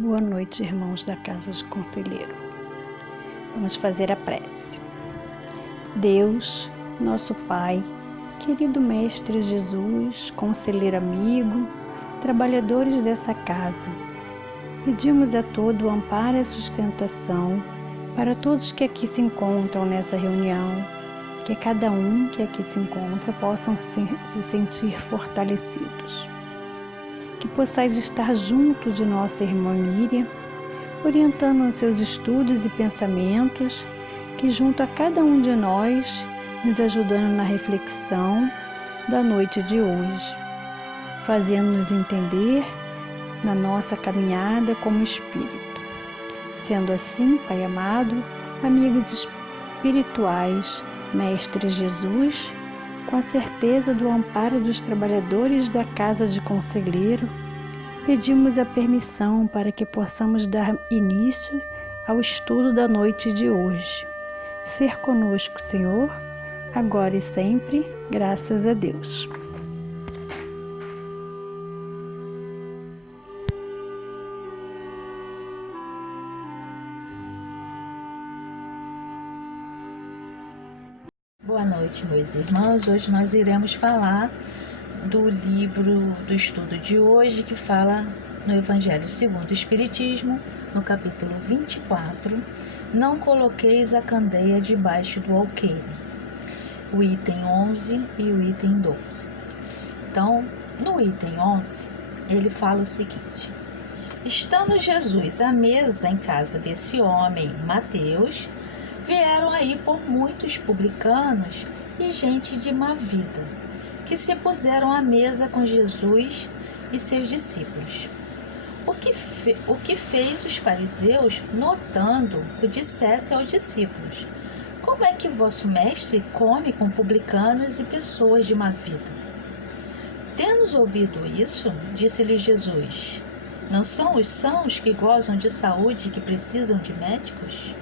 Boa noite, irmãos da Casa de Conselheiro. Vamos fazer a prece. Deus, nosso Pai, querido Mestre Jesus, conselheiro amigo, trabalhadores dessa casa, pedimos a todo o amparo e sustentação para todos que aqui se encontram nessa reunião, que cada um que aqui se encontra possam se sentir fortalecidos. Que possais estar junto de nossa irmã Miriam, orientando os seus estudos e pensamentos, que junto a cada um de nós, nos ajudando na reflexão da noite de hoje, fazendo-nos entender na nossa caminhada como espírito. Sendo assim, Pai amado, amigos espirituais, Mestre Jesus, com a certeza do amparo dos trabalhadores da Casa de Conselheiro, pedimos a permissão para que possamos dar início ao estudo da noite de hoje. Ser conosco, Senhor, agora e sempre, graças a Deus. Boa noite, meus irmãos. Hoje nós iremos falar do livro do estudo de hoje, que fala no Evangelho segundo o Espiritismo, no capítulo 24, Não coloqueis a candeia debaixo do alqueire, o item 11 e o item 12. Então, no item 11, ele fala o seguinte: estando Jesus à mesa em casa desse homem, Mateus, vieram aí por muitos publicanos e gente de má vida, que se puseram à mesa com Jesus e seus discípulos. O que fez os fariseus, notando, o dissesse aos discípulos: como é que vosso mestre come com publicanos e pessoas de má vida? Tendo ouvido isso, disse-lhe Jesus: não são os sãos que gozam de saúde e que precisam de médicos?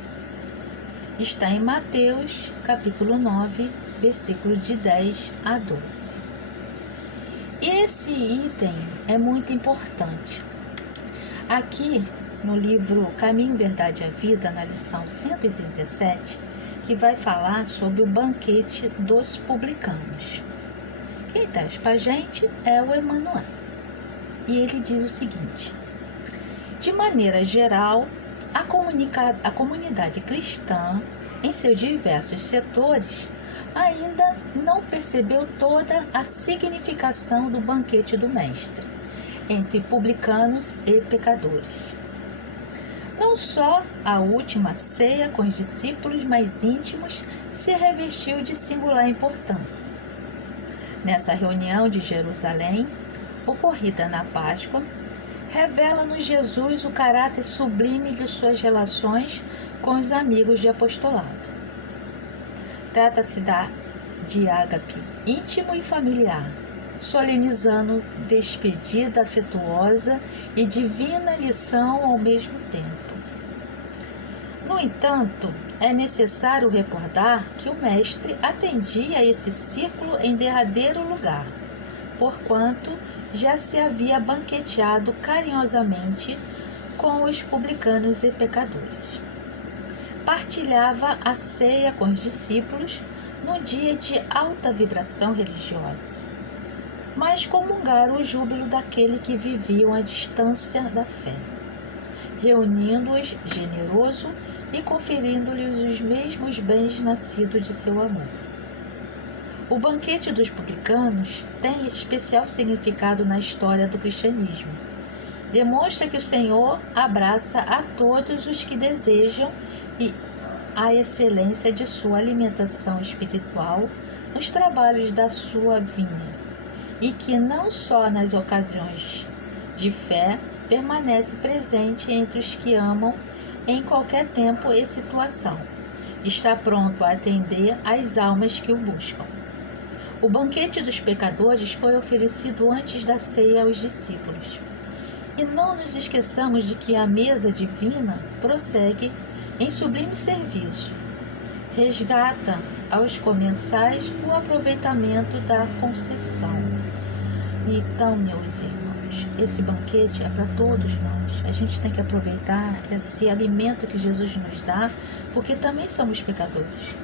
Está em Mateus, capítulo 9, versículo de 10 a 12. Esse item é muito importante. Aqui, no livro Caminho, Verdade e a Vida, na lição 187, que vai falar sobre o banquete dos publicanos. Quem traz para a gente é o Emmanuel. E ele diz o seguinte: de maneira geral, a comunidade cristã, em seus diversos setores, ainda não percebeu toda a significação do banquete do Mestre, entre publicanos e pecadores. Não só a última ceia com os discípulos mais íntimos se revestiu de singular importância. Nessa reunião de Jerusalém, ocorrida na Páscoa, revela-nos Jesus o caráter sublime de suas relações com os amigos de apostolado. Trata-se de ágape íntimo e familiar, solenizando despedida afetuosa e divina lição ao mesmo tempo. No entanto, é necessário recordar que o Mestre atendia a esse círculo em derradeiro lugar, porquanto já se havia banqueteado carinhosamente com os publicanos e pecadores. Partilhava a ceia com os discípulos no dia de alta vibração religiosa, mas comungara o júbilo daquele que viviam à distância da fé, reunindo-os generoso e conferindo-lhes os mesmos bens nascidos de seu amor. O banquete dos publicanos tem especial significado na história do cristianismo. Demonstra que o Senhor abraça a todos os que desejam e a excelência de sua alimentação espiritual nos trabalhos da sua vinha, e que não só nas ocasiões de fé permanece presente entre os que amam em qualquer tempo e situação. Está pronto a atender às almas que o buscam. O banquete dos pecadores foi oferecido antes da ceia aos discípulos. E não nos esqueçamos de que a mesa divina prossegue em sublime serviço. Resgata aos comensais o aproveitamento da concessão. Então, meus irmãos, irmãos, esse banquete é para todos nós. A gente tem que aproveitar esse alimento que Jesus nos dá, porque também somos pecadores.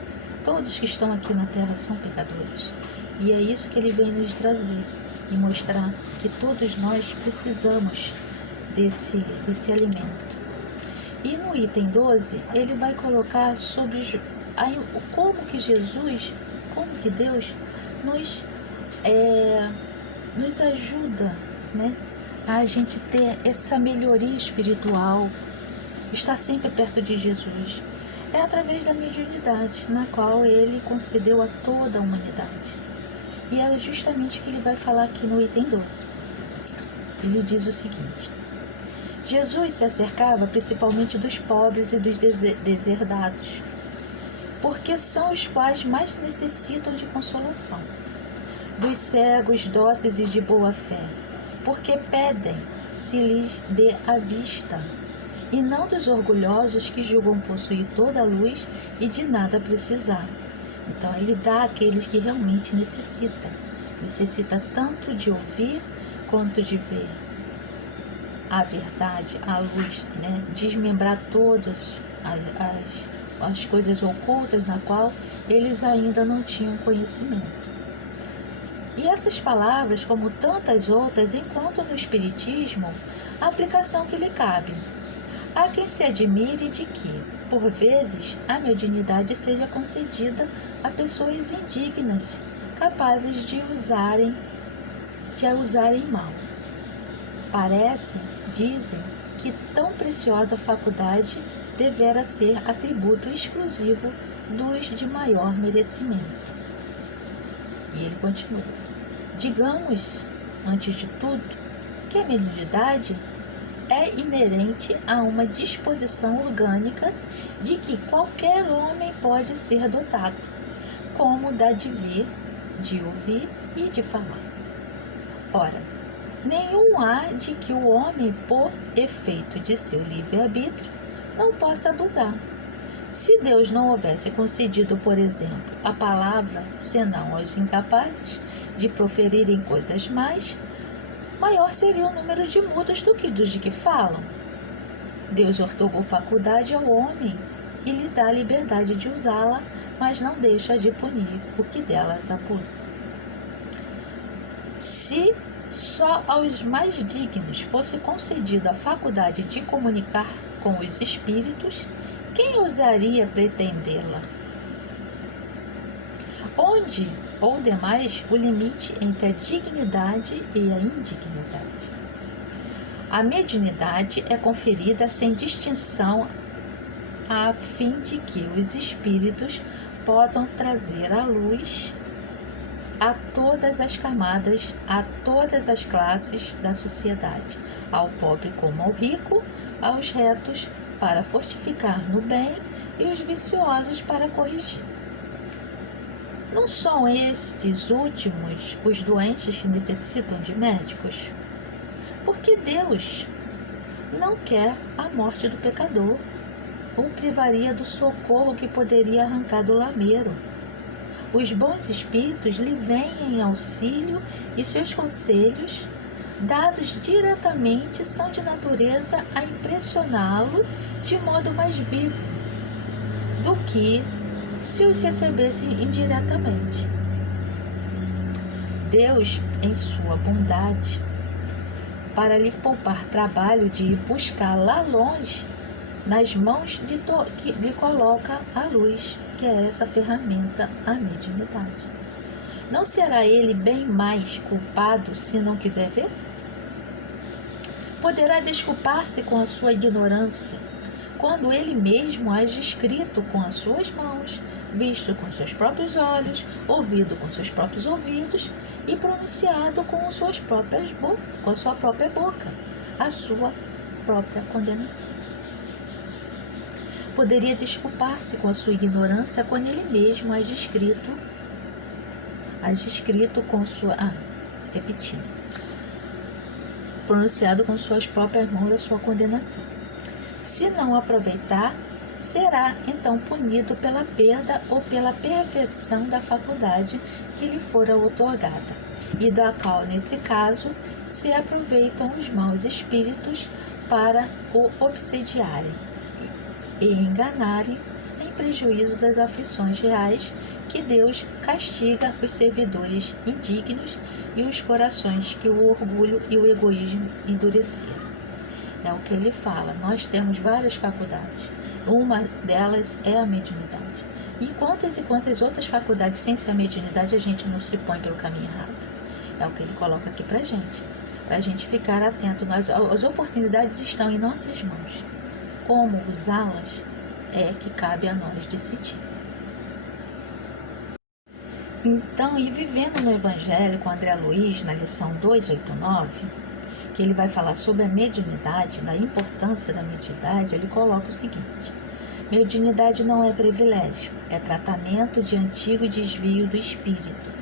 Todos que estão aqui na terra são pecadores. E é isso que ele vem nos trazer e mostrar que todos nós precisamos desse alimento. E no item 12, ele vai colocar sobre como que Jesus, como que Deus nos ajuda, né, a gente ter essa melhoria espiritual, estar sempre perto de Jesus. É através da mediunidade, na qual ele concedeu a toda a humanidade. E é justamente o que ele vai falar aqui no item 12. Ele diz o seguinte: Jesus se acercava principalmente dos pobres e dos deserdados, porque são os quais mais necessitam de consolação. Dos cegos, dóceis e de boa fé, porque pedem se lhes dê a vista, e não dos orgulhosos que julgam possuir toda a luz e de nada precisar. Então ele dá àqueles que realmente necessitam. Necessita tanto de ouvir quanto de ver a verdade, a luz, né? Desmembrar todas as coisas ocultas na qual eles ainda não tinham conhecimento. E essas palavras, como tantas outras, encontram no Espiritismo a aplicação que lhe cabe. Há quem se admire de que, por vezes, a mediunidade seja concedida a pessoas indignas, capazes de a usarem mal. Dizem que tão preciosa faculdade devera ser atributo exclusivo dos de maior merecimento. E ele continua: digamos, antes de tudo, que a mediunidade é inerente a uma disposição orgânica de que qualquer homem pode ser dotado, como da de ver, de ouvir e de falar. Ora, nenhum há de que o homem, por efeito de seu livre-arbítrio, não possa abusar. Se Deus não houvesse concedido, por exemplo, a palavra, senão aos incapazes de proferirem coisas mais, maior seria o número de mudos do que dos de que falam. Deus outorgou faculdade ao homem e lhe dá a liberdade de usá-la, mas não deixa de punir o que delas abusa. Se só aos mais dignos fosse concedida a faculdade de comunicar com os espíritos, quem ousaria pretendê-la? Onde, ou demais, o limite entre a dignidade e a indignidade? A mediunidade é conferida sem distinção, a fim de que os espíritos possam trazer à luz a todas as camadas, a todas as classes da sociedade, ao pobre como ao rico, aos retos para fortificar no bem e os viciosos para corrigir. Não são estes últimos os doentes que necessitam de médicos? Porque Deus não quer a morte do pecador, ou privaria do socorro que poderia arrancar do lameiro. Os bons espíritos lhe vêm em auxílio e seus conselhos, dados diretamente, são de natureza a impressioná-lo de modo mais vivo do que se os recebessem indiretamente. Deus, em sua bondade, para lhe poupar trabalho de ir buscar lá longe, nas mãos que lhe coloca a luz, que é essa ferramenta, a mediunidade. Não será ele bem mais culpado se não quiser ver? Poderá desculpar-se com a sua ignorância, quando ele mesmo age escrito com as suas mãos, visto com seus próprios olhos, ouvido com seus próprios ouvidos e pronunciado com a sua própria boca, a sua própria condenação. Poderia desculpar-se com a sua ignorância quando ele mesmo age escrito com sua... repetindo. Pronunciado com suas próprias mãos a sua condenação. Se não aproveitar, será então punido pela perda ou pela perversão da faculdade que lhe fora outorgada. e da qual, nesse caso, se aproveitam os maus espíritos para o obsediarem e enganarem, sem prejuízo das aflições reais que Deus castiga os servidores indignos e os corações que o orgulho e o egoísmo endureceram. É o que ele fala. Nós temos várias faculdades. Uma delas é a mediunidade. E quantas outras faculdades sem ser a mediunidade a gente não se põe pelo caminho errado? É o que ele coloca aqui pra gente ficar atento. As oportunidades estão em nossas mãos. Como usá-las é que cabe a nós decidir. Então, e vivendo no Evangelho com André Luiz, na lição 289, que ele vai falar sobre a mediunidade, da importância da mediunidade, ele coloca o seguinte: mediunidade não é privilégio, é tratamento de antigo desvio do espírito.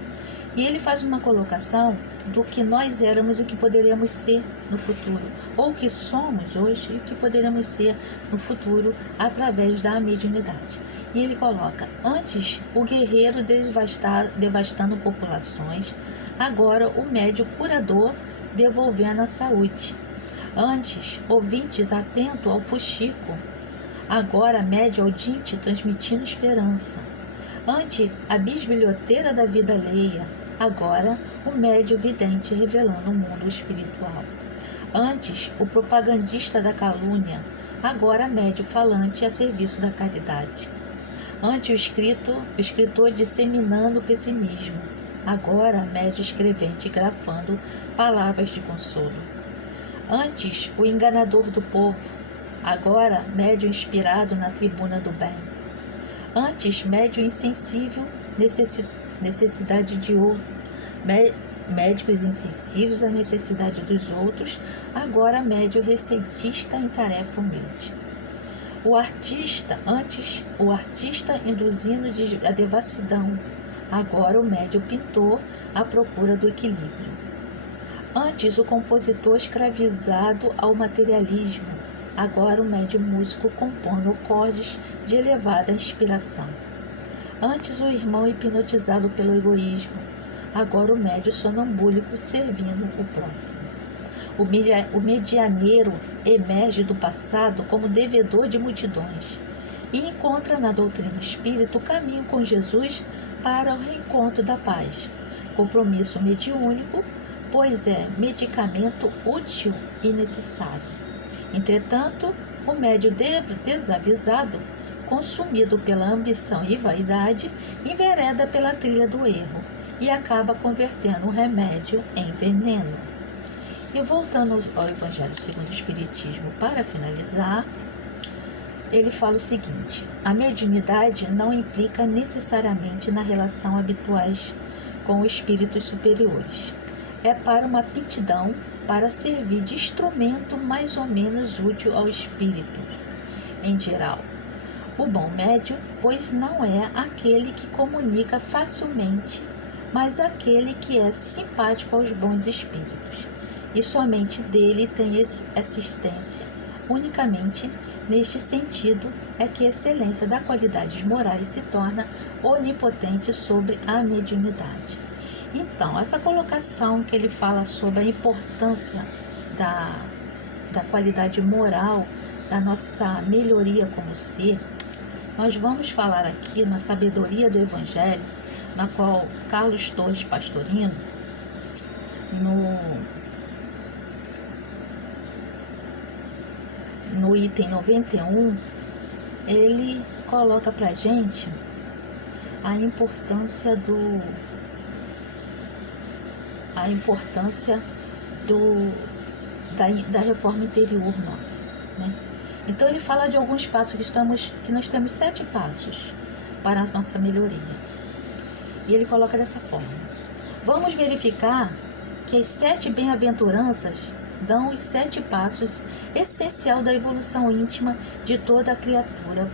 E ele faz uma colocação do que nós éramos e o que poderemos ser no futuro, ou o que somos hoje e o que poderemos ser no futuro através da mediunidade. E ele coloca: antes o guerreiro devastando populações, agora o médium curador devolvendo a saúde. Antes, ouvintes atento ao fuxico, agora médio audinte transmitindo esperança. Antes, a bisbilhoteira da vida alheia, agora o médio vidente revelando o mundo espiritual. Antes, o propagandista da calúnia, agora médio falante a serviço da caridade. Antes, o escritor disseminando o pessimismo, agora médio escrevente grafando palavras de consolo. Antes, o enganador do povo, agora médio inspirado na tribuna do bem. Antes, médio insensível, necessidade de outro, médicos insensíveis à necessidade dos outros, agora médio receitista em tarefa humilde. Antes o artista induzindo a devassidão, agora o médio pintor à procura do equilíbrio. Antes o compositor escravizado ao materialismo, agora o médio músico compondo acordes de elevada inspiração. Antes o irmão hipnotizado pelo egoísmo, agora o médio sonambúlico servindo o próximo. O medianeiro emerge do passado como devedor de multidões e encontra na doutrina espírita o caminho com Jesus para o reencontro da paz. Compromisso mediúnico, pois é medicamento útil e necessário. Entretanto, o médio desavisado, consumido pela ambição e vaidade, envereda pela trilha do erro e acaba convertendo o remédio em veneno. E voltando ao Evangelho segundo o Espiritismo, para finalizar, ele fala o seguinte: a mediunidade não implica necessariamente na relação habituais com espíritos superiores. É para uma aptidão para servir de instrumento mais ou menos útil ao espírito, em geral. O bom médium, pois, não é aquele que comunica facilmente, mas aquele que é simpático aos bons espíritos. E somente dele tem assistência. Unicamente neste sentido é que a excelência das qualidades morais se torna onipotente sobre a mediunidade. Então, essa colocação que ele fala sobre a importância da qualidade moral, da nossa melhoria como ser, nós vamos falar aqui na Sabedoria do Evangelho, na qual Carlos Torres Pastorino, no item 91, ele coloca pra gente a importância da reforma interior nossa, né? Então ele fala de alguns passos que nós temos 7 passos para a nossa melhoria. E ele coloca dessa forma: vamos verificar que as 7 bem-aventuranças dão os 7 passos essencial da evolução íntima de toda a criatura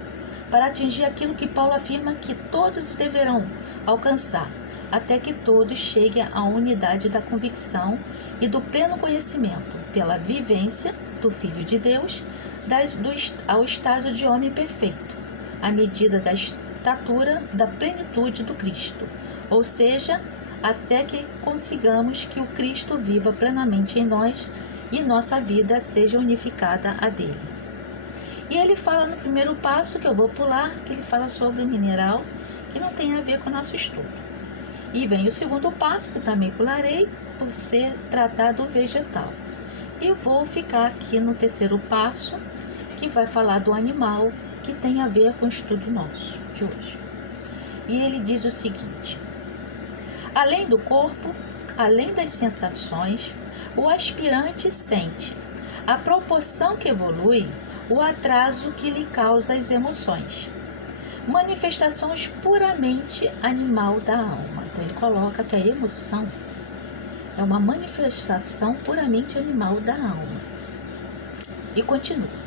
para atingir aquilo que Paulo afirma que todos deverão alcançar, até que todos cheguem à unidade da convicção e do pleno conhecimento, pela vivência do Filho de Deus, ao estado de homem perfeito, à medida da estatura da plenitude do Cristo, ou seja, até que consigamos que o Cristo viva plenamente em nós e nossa vida seja unificada a dele. E ele fala no primeiro passo, que eu vou pular, que ele fala sobre o mineral, que não tem a ver com o nosso estudo. E vem o segundo passo, que também pularei, por ser tratado o vegetal. E vou ficar aqui no terceiro passo, que vai falar do animal, que tem a ver com o estudo nosso de hoje. E ele diz o seguinte: além do corpo, além das sensações, o aspirante sente, à proporção que evolui, o atraso que lhe causa as emoções. Manifestações puramente animal da alma. Então ele coloca que a emoção é uma manifestação puramente animal da alma. E continua.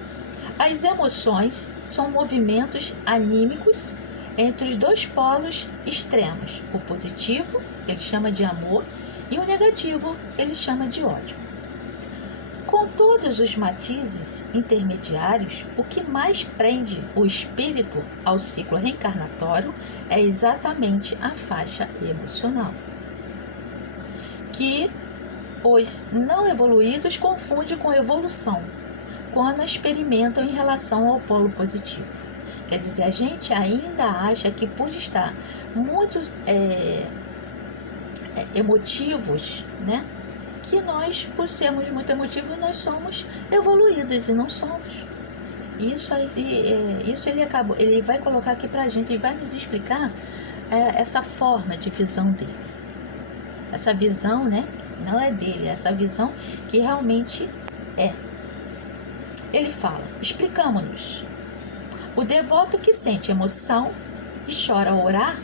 As emoções são movimentos anímicos entre os dois polos extremos. O positivo, ele chama de amor, e o negativo, ele chama de ódio. Com todos os matizes intermediários, o que mais prende o espírito ao ciclo reencarnatório é exatamente a faixa emocional, que os não evoluídos confundem com evolução, quando experimentam em relação ao polo positivo. Quer dizer, a gente ainda acha que por estar muito emotivos, né? Que nós, por sermos muito emotivos, nós somos evoluídos e não somos. Isso ele vai colocar aqui pra gente, ele vai nos explicar essa forma de visão dele. Essa visão, né? Não é dele, é essa visão que realmente é. Ele fala, explicamos-nos. O devoto que sente emoção e chora ao orar,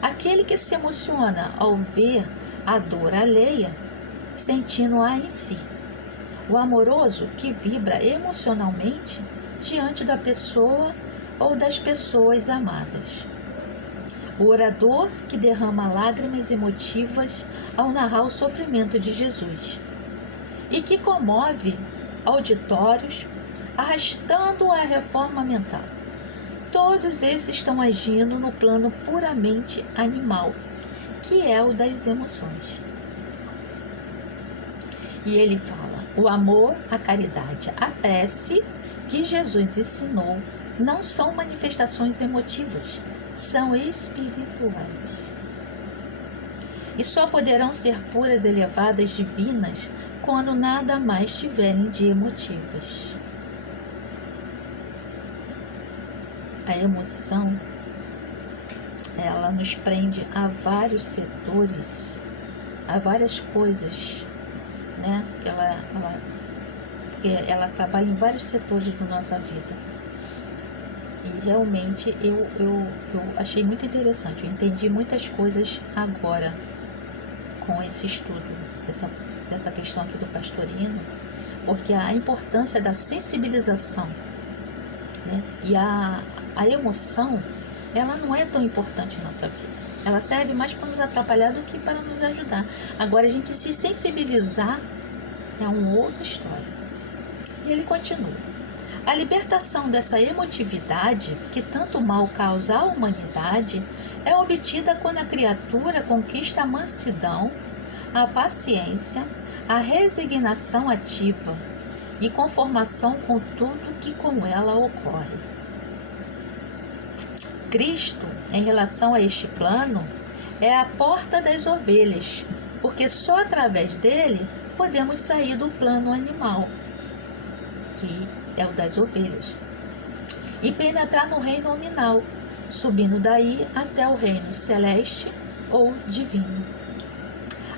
aquele que se emociona ao ver a dor alheia, sentindo-a em si. O amoroso que vibra emocionalmente diante da pessoa ou das pessoas amadas. O orador que derrama lágrimas emotivas ao narrar o sofrimento de Jesus e que comove auditórios, arrastando a reforma mental. Todos esses estão agindo no plano puramente animal, que é o das emoções. E ele fala, o amor, a caridade, a prece que Jesus ensinou não são manifestações emotivas, são espirituais. E só poderão ser puras, elevadas, divinas, quando nada mais tiverem de emotivas. A emoção, ela nos prende a vários setores, a várias coisas, né? Porque ela trabalha em vários setores da nossa vida. E realmente eu achei muito interessante, eu entendi muitas coisas agora com esse estudo dessa questão aqui do Pastorino, porque a importância da sensibilização, né? E a emoção, ela não é tão importante na nossa vida. Ela serve mais para nos atrapalhar do que para nos ajudar. Agora, a gente se sensibilizar é uma outra história. E ele continua. A libertação dessa emotividade, que tanto mal causa à humanidade, é obtida quando a criatura conquista a mansidão, a paciência, a resignação ativa e conformação com tudo que com ela ocorre. Cristo, em relação a este plano, é a porta das ovelhas, porque só através dele podemos sair do plano animal, que é o das ovelhas, e penetrar no reino nominal, subindo daí até o reino celeste ou divino.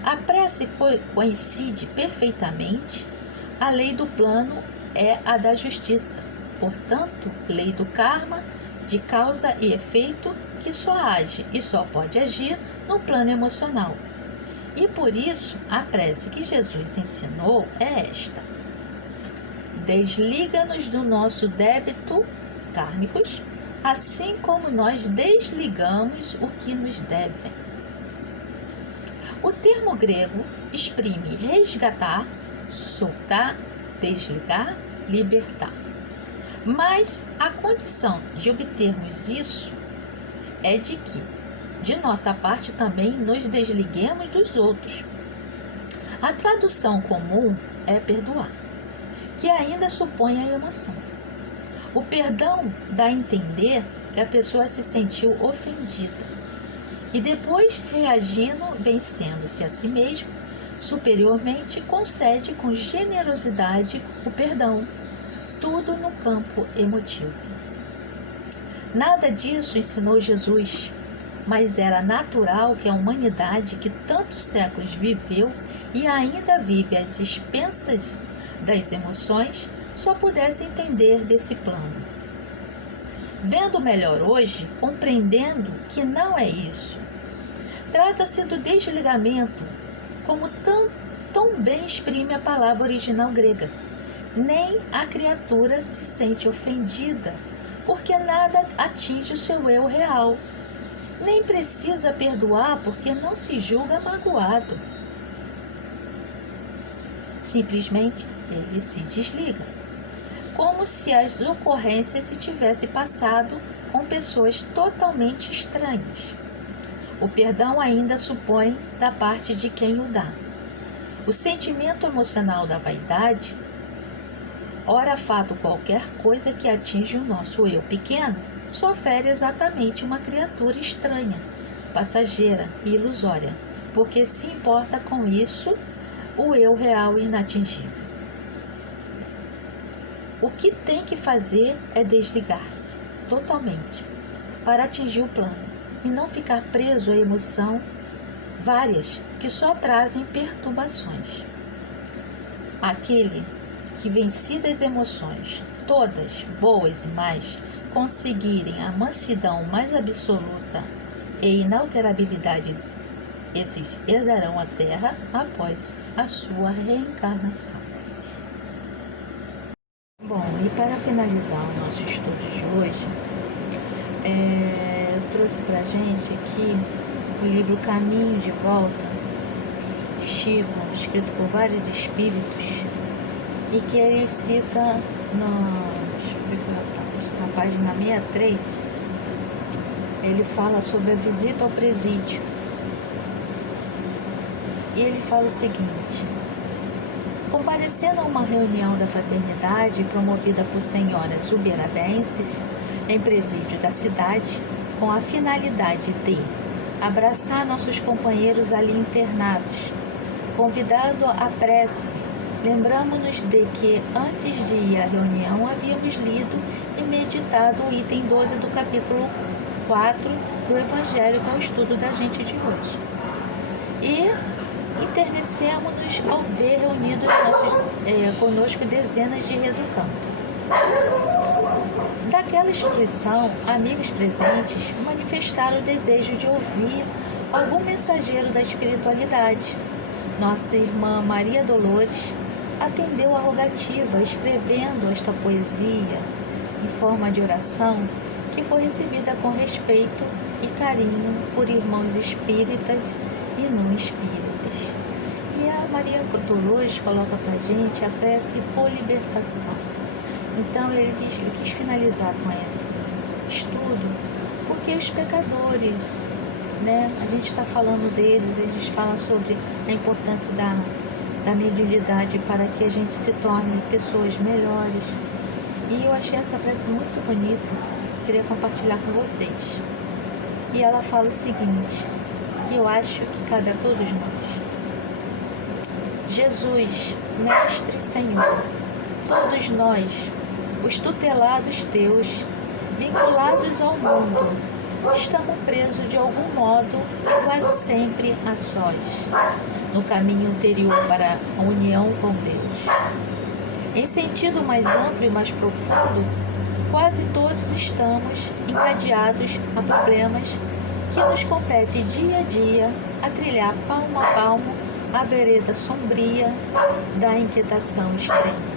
A prece coincide perfeitamente, a lei do plano é a da justiça, portanto, lei do karma, de causa e efeito, que só age e só pode agir no plano emocional. E por isso, a prece que Jesus ensinou é esta: desliga-nos do nosso débito kármicos, assim como nós desligamos o que nos devem. O termo grego exprime resgatar, soltar, desligar, libertar. Mas a condição de obtermos isso é de que de nossa parte também nos desliguemos dos outros. A tradução comum é perdoar, que ainda supõe a emoção. O perdão dá a entender que a pessoa se sentiu ofendida e depois, reagindo, vencendo-se a si mesmo, superiormente, concede com generosidade o perdão, tudo no campo emotivo. Nada disso ensinou Jesus, mas era natural que a humanidade, que tantos séculos viveu e ainda vive às expensas das emoções, só pudesse entender desse plano. Vendo melhor hoje, compreendendo que não é isso. Trata-se do desligamento, como tão bem exprime a palavra original grega. Nem a criatura se sente ofendida, porque nada atinge o seu eu real. Nem precisa perdoar, porque não se julga magoado. Simplesmente ele se desliga, como se as ocorrências se tivessem passado com pessoas totalmente estranhas. O perdão ainda supõe da parte de quem o dá. O sentimento emocional da vaidade, ora fato qualquer coisa que atinge o nosso eu pequeno, só fere exatamente uma criatura estranha, passageira e ilusória, porque se importa com isso o eu real e inatingível. O que tem que fazer é desligar-se totalmente para atingir o plano e não ficar preso à emoção várias que só trazem perturbações. Aquele que, vencidas as emoções, todas, boas e más, conseguirem a mansidão mais absoluta e inalterabilidade, esses herdarão a terra após a sua reencarnação. Bom, e para finalizar o nosso estudo de hoje, eu trouxe para a gente aqui o livro Caminho de Volta, Chico, escrito por vários espíritos, e que ele cita na página 63, ele fala sobre a visita ao presídio. E ele fala o seguinte: comparecendo a uma reunião da fraternidade promovida por senhoras uberabenses em presídio da cidade, com a finalidade de abraçar nossos companheiros ali internados, convidado à prece, lembramos-nos de que antes de ir à reunião havíamos lido e meditado o item 12 do capítulo 4 do Evangelho, que é o estudo da gente de hoje. E enternecemos-nos ao ver reunidos conosco dezenas de reeducandos. Daquela instituição, amigos presentes manifestaram o desejo de ouvir algum mensageiro da espiritualidade. Nossa irmã Maria Dolores atendeu a rogativa, escrevendo esta poesia em forma de oração, que foi recebida com respeito e carinho por irmãos espíritas e não espíritas. E a Maria Dolores coloca para a gente a prece por libertação. Então ele diz: eu quis finalizar com esse estudo porque os pecadores, a gente está falando deles, eles falam sobre a importância da mediunidade para que a gente se torne pessoas melhores. E eu achei essa prece muito bonita, queria compartilhar com vocês. E ela fala o seguinte, que eu acho que cabe a todos nós: Jesus, Mestre e Senhor, todos nós, os tutelados teus, vinculados ao mundo, estamos presos de algum modo e quase sempre a sós, no caminho anterior para a união com Deus. Em sentido mais amplo e mais profundo, quase todos estamos encadeados a problemas que nos compete dia a dia a trilhar palmo a palmo a vereda sombria da inquietação extrema.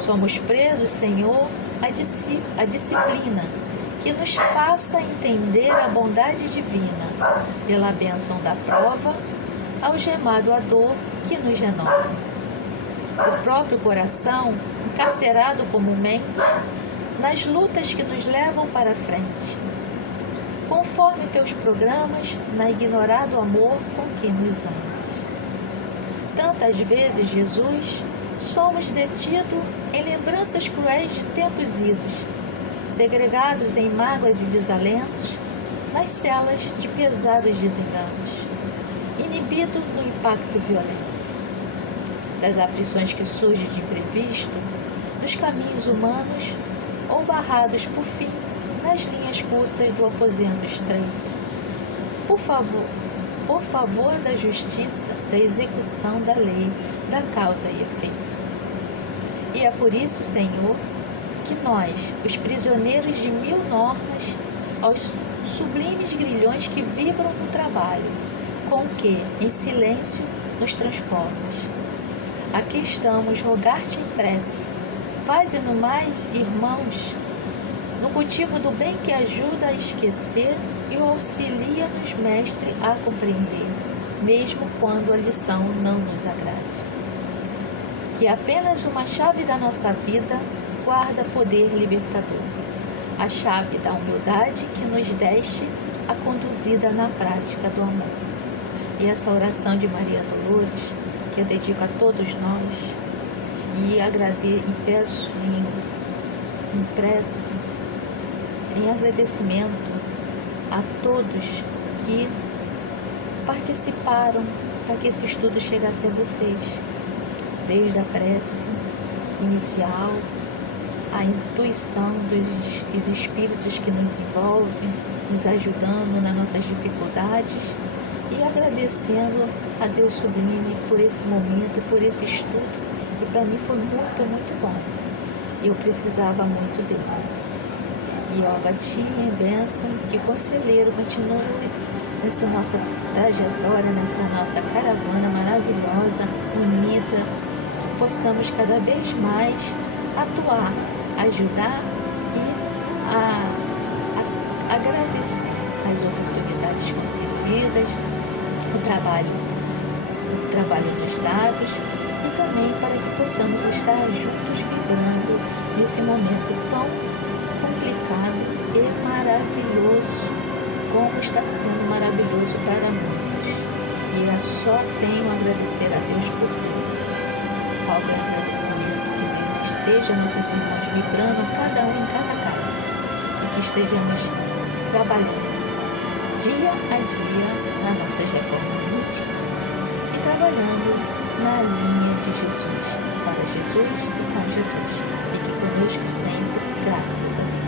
Somos presos, Senhor, à disciplina que nos faça entender a bondade divina, pela bênção da prova, algemado à dor que nos renova. O próprio coração, encarcerado comumente, nas lutas que nos levam para a frente. conforme teus programas, na ignorado amor com que nos amas. Tantas vezes, Jesus, somos detidos em lembranças cruéis de tempos idos, segregados em mágoas e desalentos, nas celas de pesados desenganos, inibido no impacto violento das aflições que surgem de imprevisto, dos caminhos humanos, ou barrados, por fim, nas linhas curtas do aposento estreito. Por favor da justiça, da execução da lei, da causa e efeito. E é por isso, Senhor, que nós, os prisioneiros de 1000 normas, aos sublimes grilhões que vibram no trabalho, com que, em silêncio, nos transformas. Aqui estamos, rogar-te em prece, faze-nos mais irmãos, no cultivo do bem que ajuda a esquecer e o auxilia-nos, Mestre, a compreender, mesmo quando a lição não nos agrade. Que apenas uma chave da nossa vida guarda poder libertador, a chave da humildade que nos deste a conduzida na prática do amor. E essa oração de Maria Dolores, que eu dedico a todos nós, e peço em prece, em agradecimento a todos que participaram para que esse estudo chegasse a vocês, desde a prece inicial, a intuição dos espíritos que nos envolvem, nos ajudando nas nossas dificuldades, e agradecendo a Deus Sublime por esse momento, por esse estudo, que para mim foi muito, muito bom. Eu precisava muito dele. E ó, gatinha, bênção, que conselheiro continue nessa nossa trajetória, nessa nossa caravana maravilhosa, unida, que possamos cada vez mais atuar, ajudar e agradecer as oportunidades concedidas, o trabalho nos dados, e também para que possamos estar juntos vibrando nesse momento tão complicado e maravilhoso, como está sendo maravilhoso para muitos. E eu só tenho a agradecer a Deus por tudo. Rogo em agradecimento que Deus esteja, nossos irmãos, vibrando, cada um em cada casa, e que estejamos trabalhando dia a dia nas nossas reformas íntimas e trabalhando na linha de Jesus, para Jesus e com Jesus. Fique conosco sempre, graças a Deus.